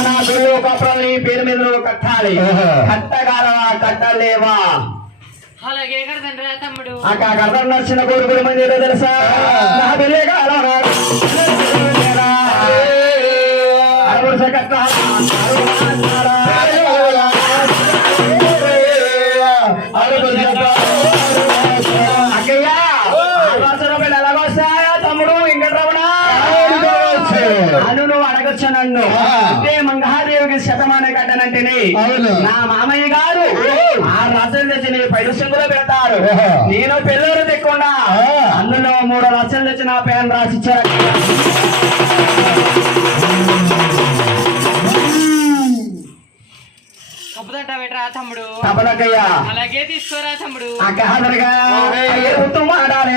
నా గుళ్ళు కప్పలు నీ పేరు మీద నువ్వు కట్టాలి. కట్టగలవా కట్టలేవా కడతండి అక్క కథలు నచ్చిన కోరుకుడు మంది ఏదో తెలుసా నా పెళ్ళే అను నువ్వు అడగొచ్చు నన్ను ఆ. అంటే మంగళాదేవికి శతమాన కట్టనంటేనే అవును. నా మామయ్య గారు ఆ రసం తెచ్చి నీ పైరు సింగులో పెడతారు. నేను పిల్లలు తెక్కకుండా ఆ. అందులో మూడు లక్షలు తెచ్చి నా పేరు రాసిచ్చారు తమ్ముడు? తపనకయ్యా అలాగే తీసుకోరా తమ్ముడు. అక్క హాజరుగా ఎరుతూ మాడాలి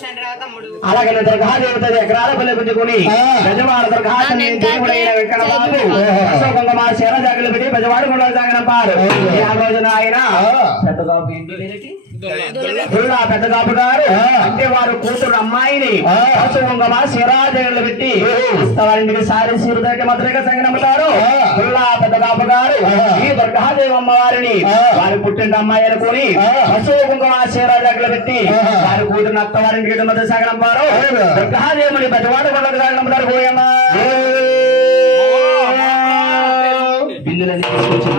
అలాగే అలాగే దుర్గాదేవత ఎకరాల పల్లె పుంజుకుని. బెజవాడ దుర్గాదేవి దేవుడైన వెంకట బాబు ఓహో. కుంకుమ శర జగలు పెట్టి బెజవాడ గుండెలు సాగిన పారు ఓహో. ఈ ఆ రోజున ఆయన. పెద్ద బాబు ఏంటి? దుర్గా పెద్ద బాబు గారు. అంటే వారు కూతురు అమ్మాయిని కుంకుమ శిరాజగలు పెట్టి వారింటికి సారి సీరుదరికి మధురిక సంగనమ్ముతారు. దుర్గా పెద్ద బాబు గారు. ఈ దుర్గాదేవి అమ్మవారిని. వారి పుట్టిన అమ్మాయి అనుకుని ఆ. పశు కుంకుమ శిరాజగలు పెట్టి. వారి కూతురు అత్తవారింటికి మధ్య సాగనంపారు. దుర్గాదేవుని బెజవాడ కొండకు సాగనంపుతారు పోయమ్మా. బిందులని తీసుకొచ్చి